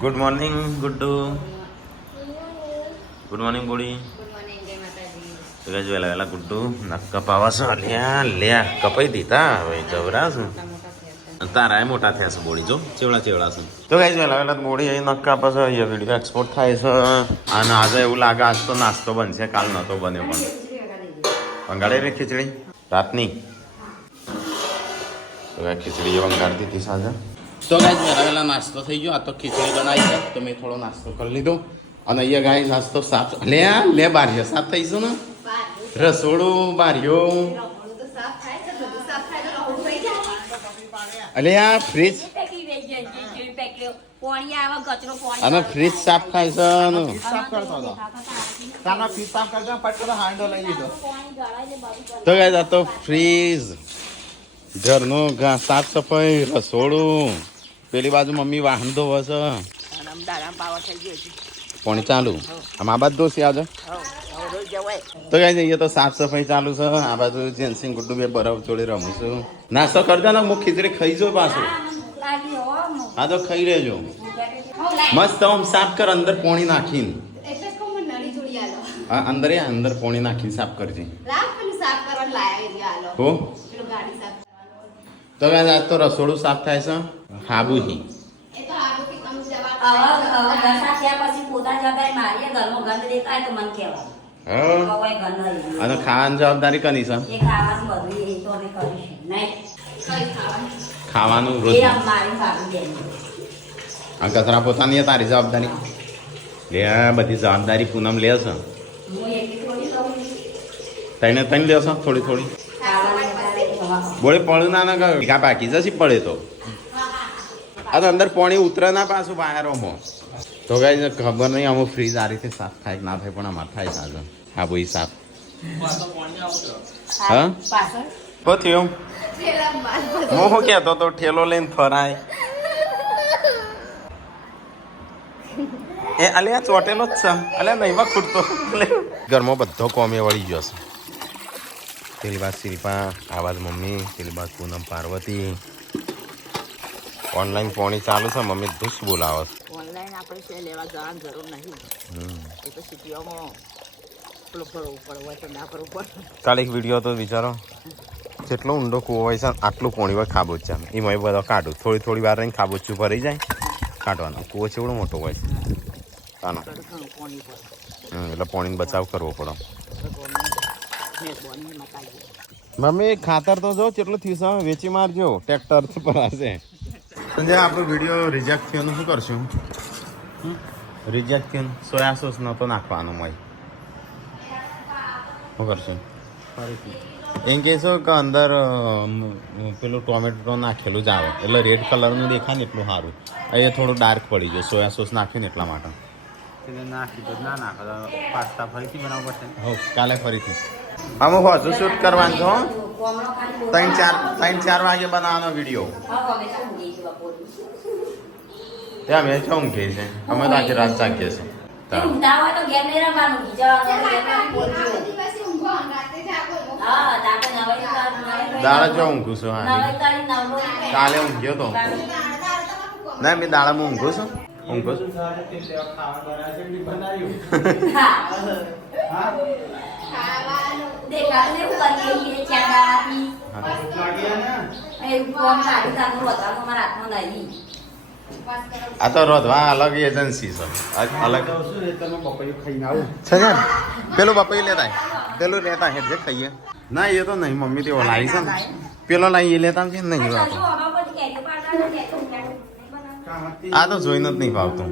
Good morning Guddu. Good morning ગોળી. તો guys વેલા વેલા ગુડ્ડુ નખ કપાવા છે. લ્યા કપાઈ દીધા હવે જવરા છું. તારા મોટા થયા છે બોડી જો ચેવડા ચેવડા છે. તો ગાઈસ વેલા વેલા બોડી અહીં નખ કાપે છે. અહીંયા વિડીયો એક્સપોર્ટ થાય છે અને આજે એવું લાગે આજ તો નાસ્તો બનશે. કાલ નહોતો બન્યો પણ વંગાડે રે ખીચડી રાતની. તો ખીચડી વંગાડતી હતી સાંજે. તો ગાઈસ વેલા વેલા નાસ્તો થઈ ગયો. આ તો ખીચડી બનાવી છે તો મેં થોડો નાસ્તો કરી લીધો. અને અહીંયા ગાઈસ આજ તો સાફ લે બારીઓ સાફ થઈ છે ને રસોડું બારીઓ અલે આ ફ્રીજ અને ફ્રીજ સાફ થાય છે સાફ કરતો હતો તારા ફ્રીજ સાફ કરતા પટકો હાંડો લઈ લીધો. તો ગાઈસ આ તો ફ્રીજ ઘરનું સાફ સફાઈ રસોડું પેલી બાજુ મમ્મી વાહન ધોવે છે. પાણી ચાલુ આમ આ બાજુ દોશી આજે તો કઈ જઈએ તો સાફ સફાઈ ચાલુ છે. આ બાજુ જેન્સિંગ ગુડ્ડુ બે બરફ જોડે રમું છું. નાસ્તો કરજો ને હું ખીચડી ખાઈ જો પાછું. હા તો ખાઈ રહેજો મસ્ત આમ સાફ કર અંદર પાણી નાખીને અંદર અંદર પાણી નાખીને સાફ કરજે હો. તો આજ તો રસોડું સાફ થાય છે. હાબુહી અને ખાવાની જવાબદારી કની છે. ખાવાનું રોજ કચરા પોતાની તારી જવાબદારી લે. બધી જવાબદારી પૂનમ લે છે. તને તને લેશો થોડી થોડી બોલે પડું ના કા બાકી જશે પડે તો આ તો અંદર પાણી ઉતરે ના પાછું બહારોમાં. તો કઈ ખબર નહીં અમુક ફ્રીજ આ રીતે સાફ થાય ના થાય પણ અમારે થાય સાજો. હા ભાઈ સાફ હા થયું હું શું કહેતો તો ઠેલો લઈને ફરાય એ અલે આ ચોટેલો જ છે. અલે નહીં ખૂટતો ઘરમાં બધો કોમે વળી ગયો છે. પેલી બાદ શિલ્પા આવાજ મમ્મી પેલી બાદ પૂનમ પાર્વતી. ઓનલાઈન પોણી ચાલુ છે. મમ્મી ધૂસ બોલાવો છે. ઓનલાઈન આપણે છે લેવા જવાની જરૂર નહીં. એ તો સિટીઓમાં ભરવું પડે તો ના ભરવું પડે. કાલે એક વિડીયો હતો વિચારો જેટલો ઊંડો કૂવો હોય છે આટલું પોણી હોય ખાબોચિયા એમાં બધો કાઢું થોડી થોડી વાર રહીને ખાબોચિયું ભરી જાય કાઢવાનો. કૂવો ચેવડો મોટો હોય છે આનો એટલે પોણીનો બચાવ કરવો પડે. મમ્મી ખાતર તો જો કેટલું થયું છે વેચી મારજો ટ્રેક્ટર પર હશે. સંજય આપણો વિડીયો રિજેક્ટ થયો શું કરશું? રિજેક્ટ થયું સોયા સોસ નહોતો નાખવાનો મય શું કરશું? એમ કહેશો કે અંદર પેલું ટોમેટો નાખેલું જ આવે એટલે રેડ કલરનું દેખાય ને એટલું સારું. એ થોડું ડાર્ક પડી ગયું સોયા સોસ નાખ્યું ને એટલા માટે. પાસ્તા ફરીથી બનાવવું પડશે. હો કાલે ફરીથી અમુક હજુ શૂટ કરવાનું છો. 3-4 વાગે બનાવવાનો વિડીયો. ત્યાં મેં શું ઊંઘે છે અમે તો આખી રાત જાગીએ છીએ. દાડા જો ઊંઘું છું. હા કાલે ઊંઘ્યો તો ના મેં દાડામાં ઊંઘું છું. ઊંઘું છું આ તો રોધવા અલગ એજન્સી છે. અલગ છે ને પેલું બપૈયું લેતા પેલું લેતા હેડ જે ખાઈએ ના એ તો નહીં મમ્મી તેઓ લાવી છે ને પેલો લાવી એ લેતા છે નહીં વાતો આ તો જોઈને જ નહીં ભાવતું.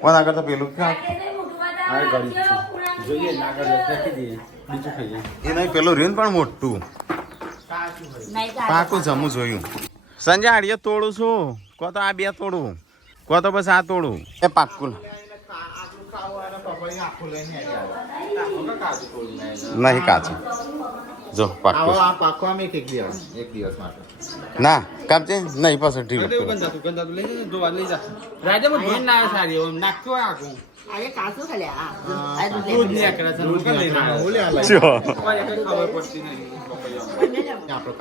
કોણ આગળ તો પેલું એ નહીં પેલું રીન પણ મોટું પાકું જમું જોયું. સંજય આડીએ તોડું છું કો તો આ બે તોડું કો તો બસ આ તોડું એ પાકું નહીં કાચું જો પાકું ના કાપજે નહીં પાછું ઢીલું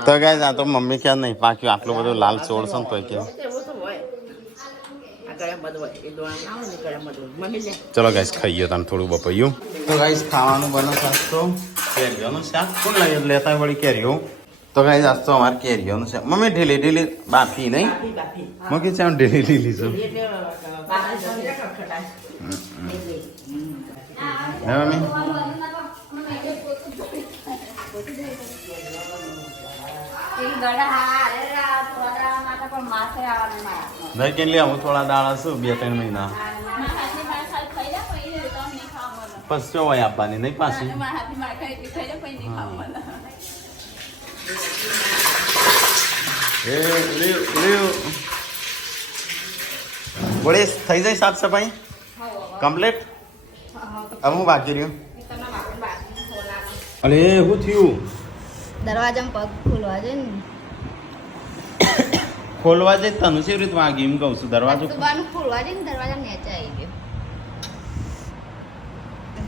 તો ગાઈસ આ તો મમ્મી ક્યાં નહીં પાક્યું આટલું બધું લાલ ચોળશે ને તોય કેવું એવું તો હોય આ ગળામાં બધું હોય એ દોણા ના હોય ને ગળામાં બધું મમ્મી લે ચલો ગાઈસ ખાઈએ તમે થોડું બપૈયું તો ગાઈસ ખાવાનું બને શાક તો કેરીઓનું શાક કોણ લઈ લેતા હોય વળી કેરીઓ તો ગાઈસ આજ તો અમારે કેરીઓનું શાક મમ્મી ઢીલી બાફી નહીં બાફી બાફી મમ્મી ચામ ઢીલી છું એટલે બાફી જશે ખટાશ હે મમ્મી નહીં કેટલી આવું થોડા દાડા શું 2-3 મહિના પછી શું હોય આપવાની નહીં પાછી એ બોલે થઈ જાય સાફ સફાઈ કમ્પ્લીટ હવે હું બાકી રહ્યું અરે શું થયું દરવાજામાં પગ ખોલવા છે ને ખોલવા જાય તને કેવી રીતે વાગી એમ કહું છું દરવાજો દુકાન ખોલવા છે ને દરવાજા નીચે આવી ગયો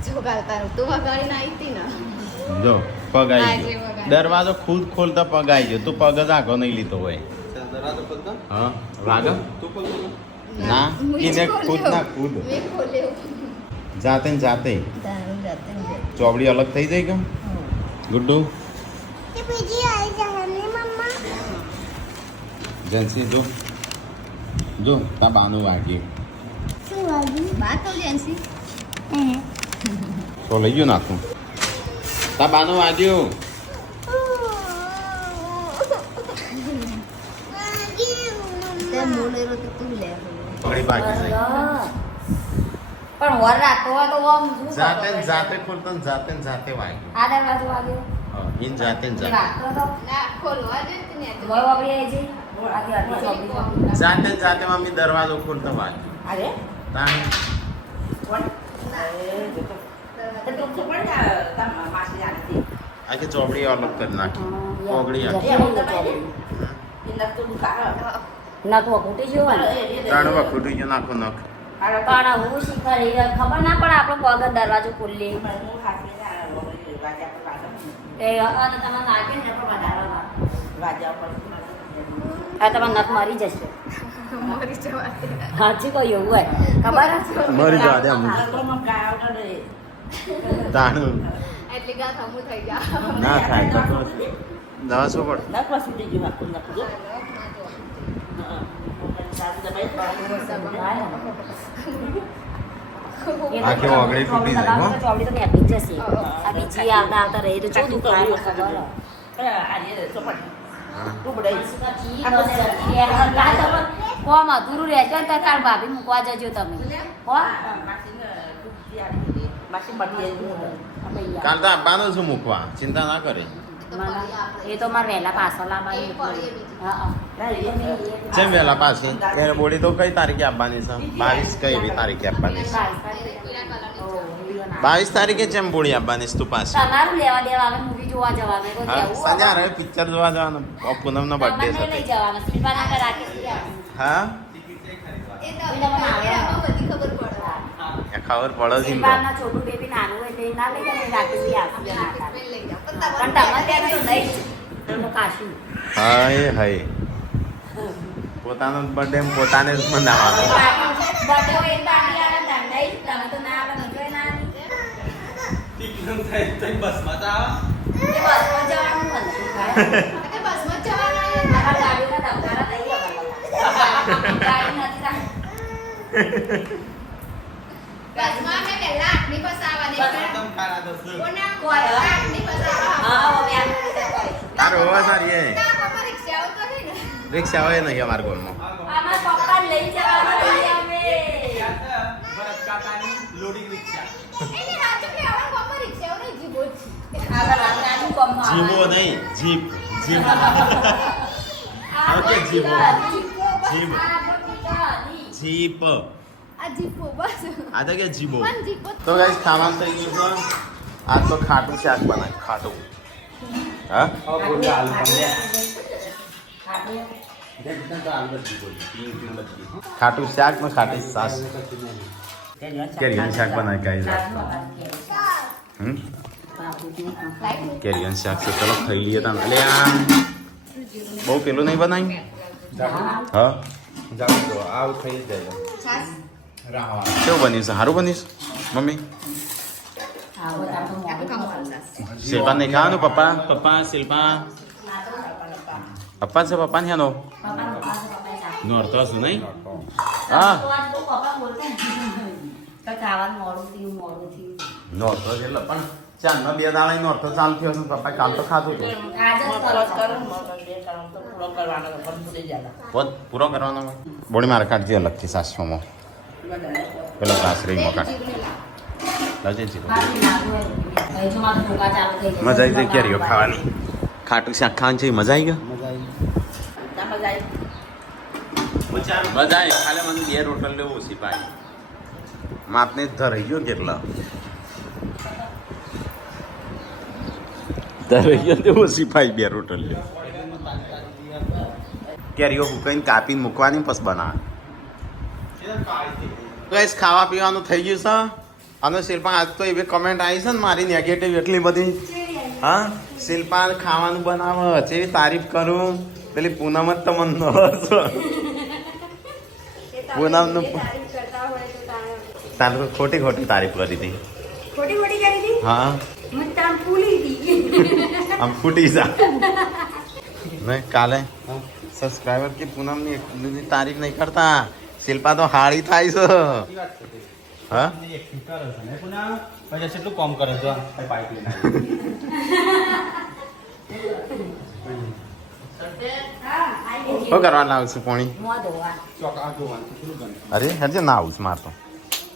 જો કાલકા તું વગાડીને આવી હતી ને જો પગ આવી આજે ગયો વગાડી. દરવાજો ખુદ ખોલતા પગ આવી ગયો તું પગ જ આગો નહીં લીધો હોય હા વાગ ના હું જ એને ખોલ્યો. ખુદ ના ખુદ મેં ખોલ્યો જાતે ને જાતે તારું જાતે ને જાતે. ચોબડી અલગ થઈ જાય કે ગુડ્ડુ એ બીજી આવી જાય ને મમ્મા જેન્સી જો તા બાનું વાગ્યું શું વાગ્યું બા તો જેન્સી તો લઈ ગયો નાખું તા બાનું વાગ્યું તે મોલેરો તો તું લે પકડી બાકી જાય પણ વર રાખતો હોય તો આમ જાતે ને જાતે ખોલતા ને જાતે વાગ્યું આ દરવાજો વાગ્યો હા ઈન જાતે ને જાતે રાખતો તો ના ખોલવા દે ને મોય વાપરી આવી છે આથી આથી ચોપડી જાતે ને જાતે મમ્મી દરવાજો ખોલતા વાગ્યું અરે તાણ કોણ તો તું તો પણ તા માસી જાણતી આખી ચોપડી અલગ કરી નાખી ઓગળી એ આખી હું તો ચોપડી એ નક તો દુખા નક વખૂટી જોવા ને તાણ વખૂટી ગયો નાખો નખ પણ હું શીખરી ખબર ના પડે આપણો પગ દરવાજો ખોલી હું હાથે ના વાજા પર એ અને તમે નાખી ને પણ વધારવા વાજા પર આ તમારે નખ મરી જશે મરી જવા દે સાચું કહ્યું એવું હોય ખબર મરી જવા દે અમુક આટલોમાં ગાવ ન રે તાણ એટલી ગા થમું થઈ ગયા ના થાય તો દવા શું પડ નકવા સુટી ગયું આખું નકજો આખી ઓગળી તૂટી જાય, હો. ચોપડી તો બેઠી જ જશે આ બીજી આવતા આવતા રહી તો જો દુકાન ખબર કોમ અધૂરું રહેશે ને તો તાર ભાભી મૂકવા જજો તમે હો કાલ તો આપવાનું છું મૂકવા ચિંતા ના કરે એ તો મારે વહેલા પાછળ લાવવાની જેમ વહેલા પાછી એને બોડી તો કઈ તારીખે આપવાની છે 22 કઈ એવી તારીખે આપવાની છે 22 તારીખે જેમ બોડી આપવાની છે તું પાછી તમારું લેવા દેવા આવે મૂવી જોવા જવાનું તો હા કેવું સંજા હવે પિક્ચર જોવા જવાનું પૂનમ નો બર્થડે તમને છે લઈ જવાનું સ્લીપર ના રાખી હા એ તો આમાં બધી ખબર પડે એ ખબર પડે છે ને સ્લીપર ના છોટું બેબી નાનું હોય તો એ ના લઈ જાય રાખી આપી રાકેશબેન લઈ જાઓ પણ પણ તમારે ત્યાં તો નહીં જ એનું કાશું હાય હાય પોતાનો બર્થડે પોતાને જ મનાવવાનો બર્થડે હોય તો આની આવે તમે નહીં તમે તો ના આવે મજો ના આવી એ બસમાં જવાનું મને અને બસમાં જ જવાના હોય. તમારા ગાડીના ધબકારા થઈ ગયા ગાડી નથી બસમાં અમે પહેલા 8 ની બસ આવવાની કોના કોઈ હવે? 8 ની બસ આવવા હા હવે આ તારો હોવા સારી હે ના પપ્પા રિક્ષા આવતો નહીં ને રિક્ષા હોય નહીં અમારા ગોળમાં આમાં પપ્પા લઈ જવાના છીએ અમે એટલે હાચું કે આવવા પપ્પા રિક્ષા આવો નહીં જીવો જ છે. આગળ નાનું કોમમાં જીવો નહીં જીપ જીપ ઓકે જીવો જીપ જીપ આ જીપો બસ આ તો કે જીવો પણ જીપો તો ગાઈસ ખાવાનું થઈ ગયું છે આજ તો ખાટું શાક બનાય ખાટું હા ખાટું શાક ને ખાટી સાસ કેરીનું શાક બનાય ગાઈસ હમ કેરીનું શાક છે ચલો ખાઈ લઈએ તમે એટલે આ બહુ પેલું નહીં બનાવ્યું હા કેવું બન્યું છે સારું બન્યું છે મમ્મી શિલ્પા નહીં ખાવાનું પપ્પા શિલ્પા પપ્પા છે પપ્પા ને નોરતો હશું નહીં હા નોરતો છે એટલે પણ ચાંદનો 2 દાડા નોરતો ચાલુ થયો છે પપ્પા કાલ તો ખાધું હતું પૂરો કરવાનો બોડી મારે કાઢજે અલગથી સાસમાં પેલો સાસરીમાં કાઢ મજા આવી ગઈ કેરીઓ ખાવાની ખાટું શાક ખાવાની છે મજા આવી ગઈ મજા આવી ખાલી મને 2 રોટલ લેવું ઓછી પાઈ માપને ધરાઈ ગયો કેટલા ધરાઈ ગયો તે ઓછી પાઈ 2 રોટલ લે કેરીઓ હુકાઈને કાપીને મૂકવાની પછી બનાવે ગાઈસ ખાવા પીવાનું થઈ ગયું છે અને શિલ્પા આજ તો એવી કમેન્ટ આવી છે ને મારી નેગેટિવ એટલી બધી હા શિલ્પા ખાવાનું બનાવે છે તારીફ કરું પેલી પૂનમ જ તમને પૂનમનું તારું ખોટી તારીફ કરી હતી હા આમ ફૂટી જા નહીં કાલે સબસ્ક્રાઈબર કે પૂનમની એટલી તારીફ નહીં કરતા શિલ્પા તો હાળી થાય છે હા કેટલું કામ કરે છે શું કરવા લાવશું પાણી અરે હજે ના આવું છું મારતો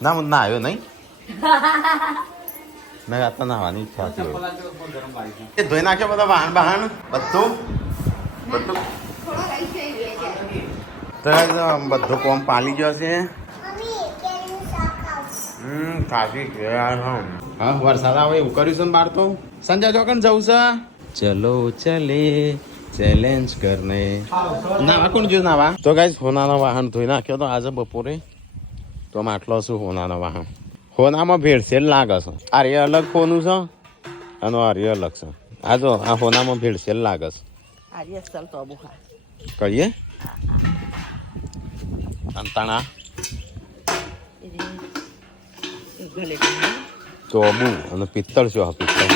ના હું ના આવ્યો નહીં મેં આ તો નાવાની ઈચ્છા હતી એ ધોઈ નાખ્યો બધા બહાણ બધું તો બધું કોમ પાલી ગયો છે ખાસી હા વરસાદ આવે એવું કર્યું છે ને બહાર તો સંજય ચોકન જવું છે ચલો ચલે ચેલેન્જ કરને નાવા કોણ જો નાવા તો ગાઈસ હોનાનો વાહન ધોઈ નાખ્યો તો આજે બપોરે તો માટલો શું હોનાનો વાહન હોનામાં ભેળસેળ લાગે છે આર્ય અલગ હોનું છે અને આર્ય અલગ છે આ જો આ હોનામાં ભેળસેળ લાગે છે કરીએ અંતાણા તોબુ અને પિત્તળ શું પિત્તળ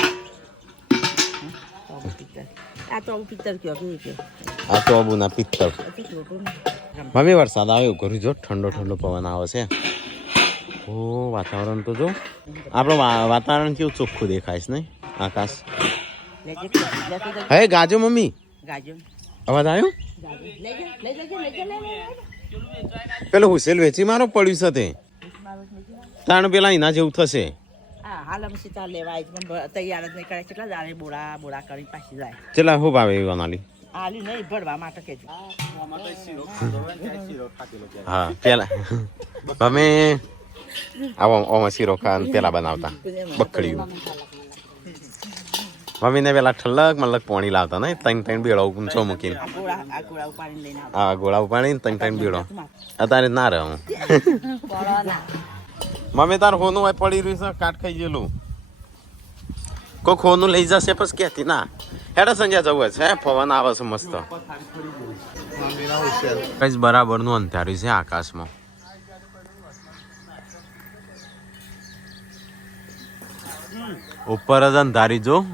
આ તોબુ ના પિત્તળ મમ્મી વરસાદ આવ્યો કર્યું જો ઠંડો પવન આવે છે ઓ વાતાવરણ તો જો આપણું વાતાવરણ કેવું ચોખ્ખું દેખાય છે નહીં આકાશ હે ગાજો મમ્મી અવાજ આવ્યો પેલું હુસેલ વેચી મારો પડ્યું છે તે તાણ પેલા એના જેવું થશે ચલા હું ભાવે એવા નાલી હા પેલા અમે આવા શીરો ખાન પેલા બનાવતા બકડીયું મમ્મીને પેલા ઠલક મલક પાણી લાવતા ને ત્રણ બેડો ઊંચો મૂકીને હા ગોળા ઉપાડીને ત્રણ બેડો અત્યારે ના રહે હું મમ્મી તાર હોનું હોય પડી રહ્યું છે કાટ ખાઈ ગયેલું કોક હોનું લઈ જશે પછી કહેતી ના હેડા સંજ્યા જવું છે પવન આવે છે મસ્ત કઈ બરાબરનું અંધાર્યું છે આકાશમાં ઉપર જ અંધારી જો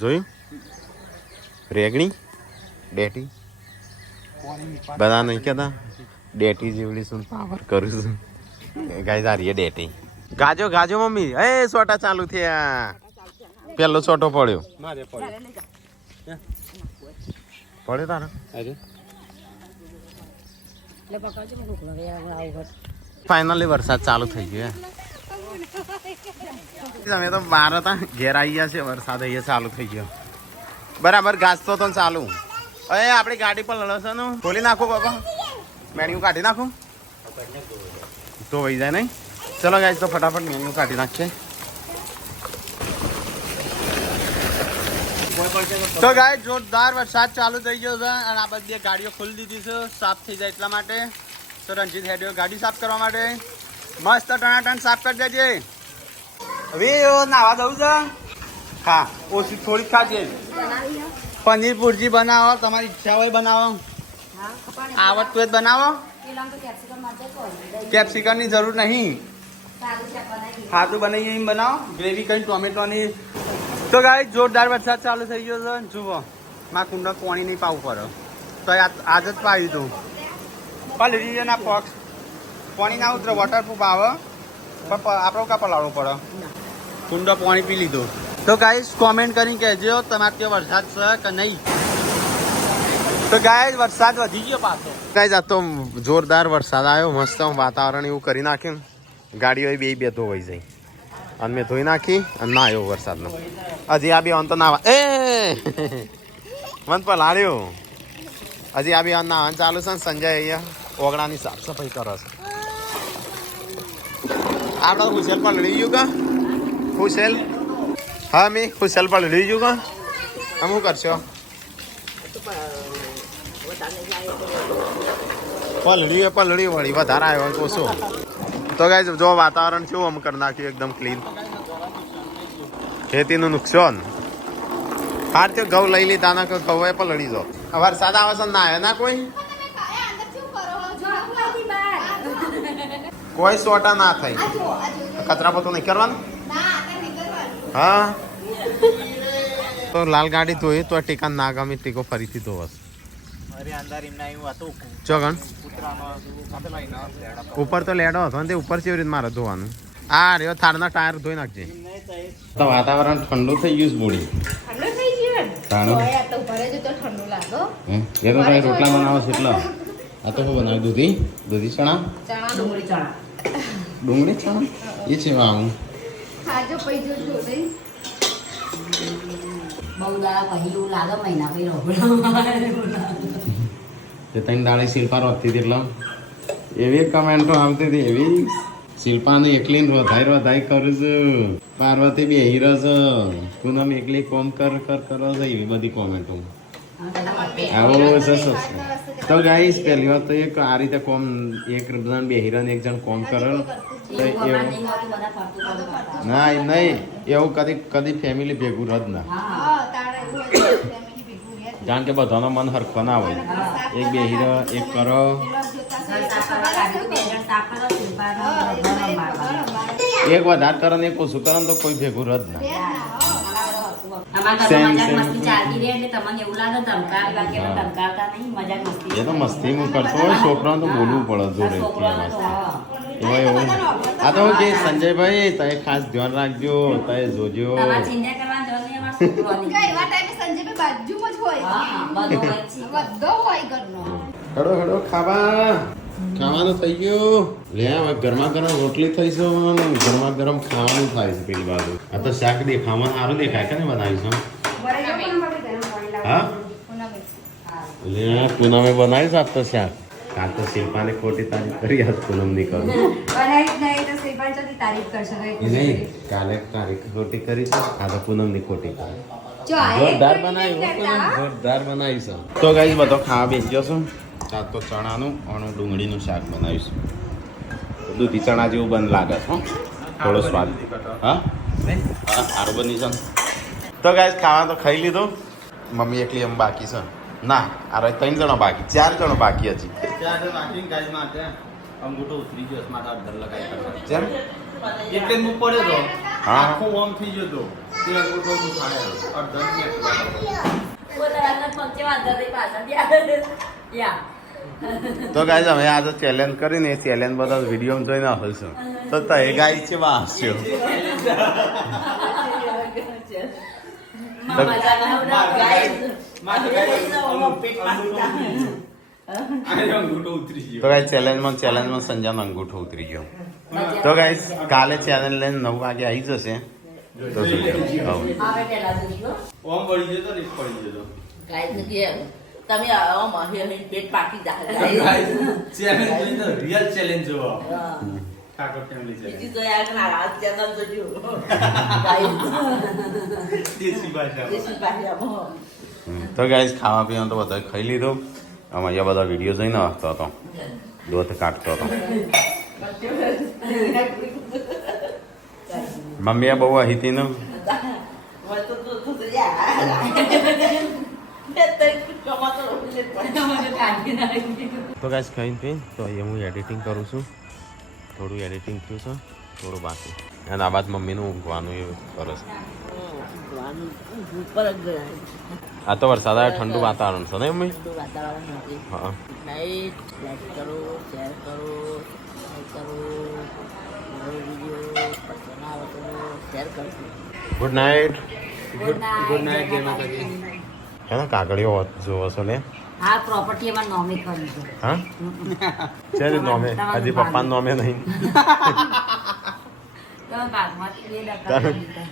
જોયું રેગણી ડેટી બધા નહીં કહેતા ડેટી જેવડી શું પાવર કરું છું ગાય તારી ડેટી ગાજો મમ્મી એ સોટા ચાલુ થયા પેલો સોટો પડ્યો તારો ફાઇનલી વરસાદ ચાલુ થઈ ગયો તમે તો બહાર હતા ઘેર આવી ગયા છે વરસાદ અહીંયા ચાલુ થઈ ગયો બરાબર ઘાસ તો ચાલુ હવે આપણી ગાડી પર લડશે ને ખોલી નાખો બાબા મેન્યુ કાઢી નાખું તો વહી જાય નહીં ચલો ગાઈસ તો ફટાફટ મેન્યુ કાઢી નાખશે તો ગાઈસ જોરદાર વરસાદ ચાલુ થઈ ગયો છે અને આ બધી ગાડીઓ ખોલી દીધી છે સાફ થઈ જાય એટલા માટે તો રણજીત હેડ્યો ગાડી સાફ કરવા માટે મસ્ત ટણાટણ સાફ કરી દેજે હવે નાવા દઉં છે હા ઓછી થોડીક ખાજે પનીર ભુરજી બનાવો તમારી ઈચ્છા હોય બનાવો આવડતું હોય તો બનાવો કેપ્સિકમની જરૂર નહીં ખાતું બનાવીએ એમ બનાવો ગ્રેવી કઈ ટોમેટોની તો ગાઈ જોરદાર વરસાદ ચાલુ થઈ ગયો છે જુઓ માં કુંડા પાણી નહીં પાવું પડે તો આજ જ પાવી દઉં પલળી ના પક્ષ પાણી ના ઉતરે વોટરપ્રૂફ આવે પણ આપણો કા પલાળવો પડે કુંડો પાણી પી લીધું તો ગાઈસ કોમેન્ટ કરીને કહેજો તમારે ત્યાં વરસાદ છે કે નહીં તો ગાઈસ વરસાદ વધી ગયો પાછો ગાઈસ આ તો જોરદાર વરસાદ આવ્યો મસ્ત વાતાવરણ એવું કરી નાખ્યું ગાડીઓ બે ધોવાઈ જાય અને મેં ધોઈ નાખી અને ના આવ્યો વરસાદનો હજી આ બે તો નાવા એ મન પલાળ્યો હજી આ બે નાવાનું ચાલુ છે ને સંજય અહીંયા ઓગણાની સાફ સફાઈ કરે છે આપણે હુસેલ પલળી ગયું કા હુસેલ હા મેં હુસેલ પલળી ગયું કા શું કરશો પલળી વળી વધારે આવ્યો તો શું તો ગાઈસ જો વાતાવરણ શું આમ કરી નાખ્યું એકદમ ક્લીન ખેતીનું નુકસાન હાર તો ઘઉં લઈ લીધા ના કે ઘઉં પલળી જો વરસાદ આવે છે ના આવ્યો ના કોઈ કોઈ સોટા ના થઈ કચરા પોતું નહીં કરવાનું હા તો લાલ ગાડી ધોઈ તો ટીકા ના ગમે ટીકો ફરીથી ધોવસ ચોગણ ઉપર તો લેડો હતો ને તે ઉપર કેવી રીતે મારે ધોવાનું આ રે થારના ટાયર ધોઈ નાખજે તો વાતાવરણ ઠંડુ થઈ ગયું છે બોડી એ તો કઈ રોટલા બનાવો છે એટલે આ તો શું બનાવ્યું દૂધી ચણા ડુંગળી ચણા એ છે આવું બહુ દાડા પછી એવું લાગે મહિના પછી તે ત્રણ દાડે શિલ્પા રોતી હતી એટલે એવી કમેન્ટો આવતી હતી એવી શિલ્પાને એકલી વધાઈ કરું છું પાર્વતી બે હીરો છે પૂનમ એકલી કોમ કરો છે એવી બધી કોમેન્ટો આવો તો ગાઈસ પહેલી વાત તો એક આ રીતે કોમ એક જણ બે હીરો એક જણ કોમ કરે ના નહીં એવું કદી ફેમિલી ભેગું રદ ના કારણ કે બધાનો મન હરખો ના હોય એક બે હીરો એક કરો એક વધારે કરો ને એક ઓછું કરો તો કોઈ ભેગું રદ ના એ તો મસ્તી હું કરતો હોય છોકરાને તો બોલવું પડે જોડે એવું આ તો કે સંજયભાઈ તમે ખાસ ધ્યાન રાખજો તમે જોજો હડો ખાવાનું થઈ ગયું લે હવે ગરમા ગરમ રોટલી થઈ છે ગરમા ગરમ ખાવાનું થાય છે પેલી બાજુ આ તો શાક દેખાવામાં સારું દેખાય કે ને બનાવીશું હા લે પૂનમે બનાવીશ આપ તો શાક કાલ તો શિલ્પાને ખોટી તારીફ કરી આજ પૂનમ ની કરું નહીં કાલે તારીખ ખોટી કરી છે આ તો પૂનમ ની ખોટી કરી જોરદાર બનાવી છે તો ગાઈસ બધો ખાવા બેસી જશો આ તો ચણાનું અને ડુંગળીનું શાક બનાવીશું દૂધી ચણા જેવું બંધ લાગે છે થોડો સ્વાદ હા સારું બની છે તો ગાઈસ ખાવા તો ખાઈ લીધો મમ્મી એકલી એમ બાકી છે ના અરે 3 જણા બાકી 4 જણા બાકી હજી 4 જણા બાકી ગાઈસ માટે અંગૂઠો ઉતરી ગયો મારા અડધર લગાવી જેમ એટલે હું પડ્યો તો આખો ઓમ થઈ ગયો તો તે અંગૂઠો હું ખાય અડધર તો ગાઈસ અમે આજે ચેલેન્જ કરીને એ ચેલેન્જ બધા વિડીયો જોઈને હલશું તો તે ગાઈસ છે વાસ્યો તો ગાઈસ ચેલેન્જમાં સંજયનો અંગૂઠો ઉતરી ગયો તો ગાઈસ કાલે ચેલેન્જ લઈને 9 વાગે આવી જશે તો તમે પેટ પાકી જાય રિયલ ચેલેન્જ જોવો બીજી તો યાર ના ચેનલ જોજો દેશી ભાષામાં તો ગાઈસ ખાવા પીવાનું તો બધા ખાઈ લીધું આમાં અહીંયા બધા વિડીયો જોઈને હસતો હતો દોત કાઢતો હતો મમ્મીએ બહુ અહીતી ને તો ગાઈસ ખાઈને પીને તો અહીંયા હું એડિટિંગ કરું છું. થોડું એડિટિંગ થયું છે, થોડું બાકી. અને આ બાદ મમ્મીનું ઊંઘવાનું એ કરે છે. આ તો વરસાદ આવે, ઠંડુ વાતાવરણ છે ને મમ્મી? હા. લાઈક કરો, શેર કરો, શેર કરજો. Good night. ગુડ નાઇટ જય માતાજી. હે ને કાગળીઓ જોવો છો લે? હા પ્રોપર્ટી એમાં નોમે કરી છે. હા છે નોમે, હજી પપ્પાનું નોમે નહીં. તો કાગમાંથી 2 ટકા લીધા.